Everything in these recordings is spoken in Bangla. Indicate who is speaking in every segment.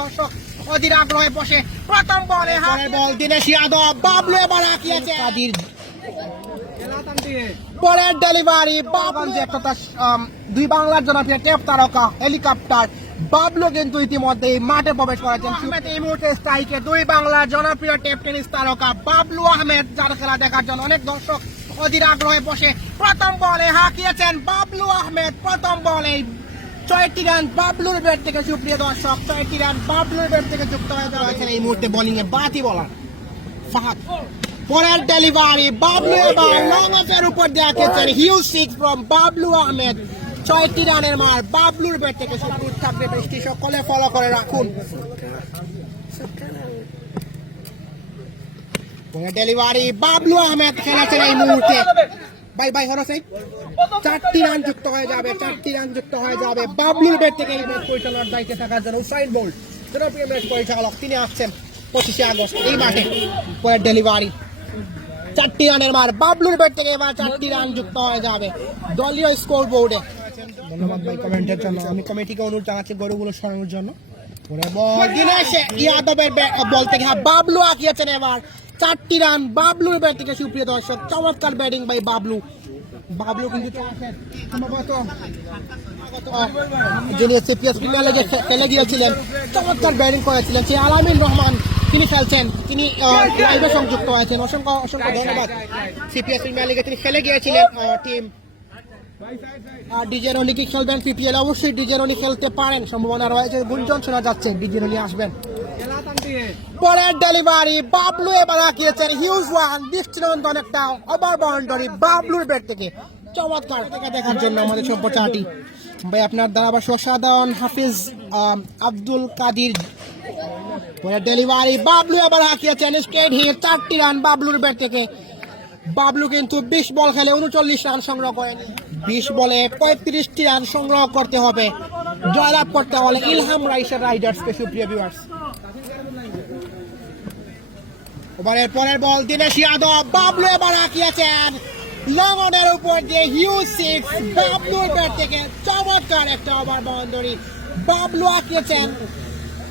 Speaker 1: দর্শক অধীর আগ্রহে বসে প্রথম বলে বল দিনেশ যাদব বাবলু এবার আঁকিয়েছে। কাদির পরের ডেলিভারি বাবলু। একটা দুই বাংলার জনপ্রিয় টেপ তারকা হেলিকপ্টার বাবলু কিন্তু ইতিমধ্যে মাঠে প্রবেশ করেছেন। এই মুহূর্তে স্ট্রাইকে দুই বাংলার জনপ্রিয় টেপ টেনিস তারকা বাবলু আহমেদ যার খেলা দেখার জন্য অনেক দর্শক অধীর আগ্রহে বসে প্রথম বলে হাঁকিয়েছেন বাবলু আহমেদ। প্রথম বলে ছয়টি রান বাবলুর ব্যাট থেকে সুপ্রিয় দর্শক ছয়টি রান বাবলুর ব্যাট থেকে যুক্ত হয়ে যাওয়া হয়েছে এই মুহূর্তে বোলিং এ বাতি বলার। ফাহাদ। পরের ডেলিভারি বাবলু এবার লং অফের উপর দেখেছেন huge six from Bablu Ahmed. ছয়টি রানের মার বাবলুর ব্যাট থেকে সুপ্রিয় থাকবে বৃষ্টি সকলে ফলো করে রাখুন। ডেলিভারি বাবলু আহমেদ খেলেছেন এই মুহূর্তে। বাই বাই, হরো সাইড চারটি রান যুক্ত হয়ে যাবে চারটি রান যুক্ত হয়ে যাবে। বাবলুর ব্যাট থেকে এই ম্যাচ পরিচালনার দায়িত্বে থাকার জন্য উসাইন বোল্ট জনপ্রিয় ম্যাচ পরিচালক তিনি আসছেন পঁচিশে আগস্ট এই মাঠে ডেলিভারি চারটি রানের মার বাবলুর ব্যাট থেকে এবার চারটি রান যুক্ত হয়ে যাবে দলীয় স্কোর বোর্ডে ধন্যবাদ ভাই কমেন্টের জন্য। আমি কমিটিকে অনুরোধ জানাচ্ছি গরুগুলো সরানোর জন্য। ইয়াদবের বল থেকে হ্যাঁ, বাবলু আঁকিয়েছেন এবার। চারটি রান বাবলুর ব্যাট থেকে সুপ্রিয় দর্শক চমৎকার ব্যাটিং বাই বাবলু। বাবলু কিন্তু চাষের সম্ভবত আহ, যিনি সিপিএস খেলে গিয়েছিলেন চমৎকার ব্যাটিং করেছিলেন সেই আলামিন রহমান তিনি খেলছেন তিনি লাইভে সংযুক্ত হয়েছেন অসংখ্য অসংখ্য ধন্যবাদ। সিপিএস প্রিমিয়ার লিগে তিনি খেলে গিয়েছিলেন টিম আর ডিজে রনি কি খেলবেন? পিপিএল অবশ্যই ডিজে রনি খেলতে পারেন। সম্ভাবনা রয়েছে গুঞ্জন শোনা যাচ্ছে। ডিজে রনি আসবেন। পরের ডেলিভারি বাবলু এবার আঁকিয়েছেন হিউজ ওয়ান, দৃষ্টিনন্দন একটা ওভার বাউন্ডারি বাবলুর ব্যাট থেকে। চমৎকার দেখা দেখার জন্য আমাদের সম্প্রচারটি ভাই, আপনার দ্বারা আবার অসাধারণ হাফিজ আব্দুল কাদির। পরের ডেলিভারি বাবলু এবার হাঁকিয়েছেন স্ট্রেট হিট, চারটি রান বাবলুর ব্যাট থেকে। বাবলু কিন্তু বিশ বল খেলে উনচল্লিশ রান সংগ্রহ করেন। বিশ বলে পঁয়ত্রিশটি রান সংগ্রহ করতে হবে। জয়লাভ করতে হলে ইলহাম রাইসার রাইডার্সকে সুপ্রিয় ভিউয়ার্স ওভারের পরের বল দিনেশ যাদব। বাবলু এবার আঁকিয়েছেন। লঙ্গনের উপর দিয়ে হিউজ সিক্স বাবলুর ব্যাট থেকে চমৎকার একটা ওভার বাউন্ডারি। বাবলু আঁকিয়েছেন।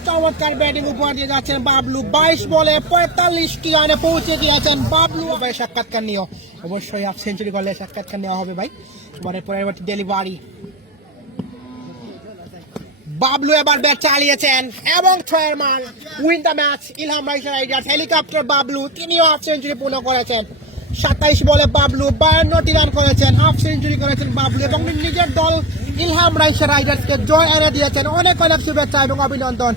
Speaker 1: চমৎকার ব্যাটিং উপহার দিয়ে যাচ্ছেন বাবলু। বাইশ বলে পঁয়তাল্লিশটি রানে পৌঁছে দিয়েছেন বাবলু। ভাই সাক্ষাৎকার নিও। অবশ্যই হাফ সেঞ্চুরি করলে সাক্ষাৎকার নেওয়া হবে ভাই। এবারে পরবর্তী ডেলিভারি বাবলু এবার ব্যাট চালিয়েছেন এবং man win the match Ilham rice riders helicopter Bablu, তিনিও হাফ সেঞ্চুরি পূর্ণ করেছেন। সাতাইশ বলে বাবলু, বায়ান্নটি রান করেছেন হাফ সেঞ্চুরি করেছেন বাবলু এবং নিজের দল ইলহাম রাইসের রাইডার্সকে জয় এনে দিয়েছেন। অনেক অনেক শুভেচ্ছা এবং অভিনন্দন।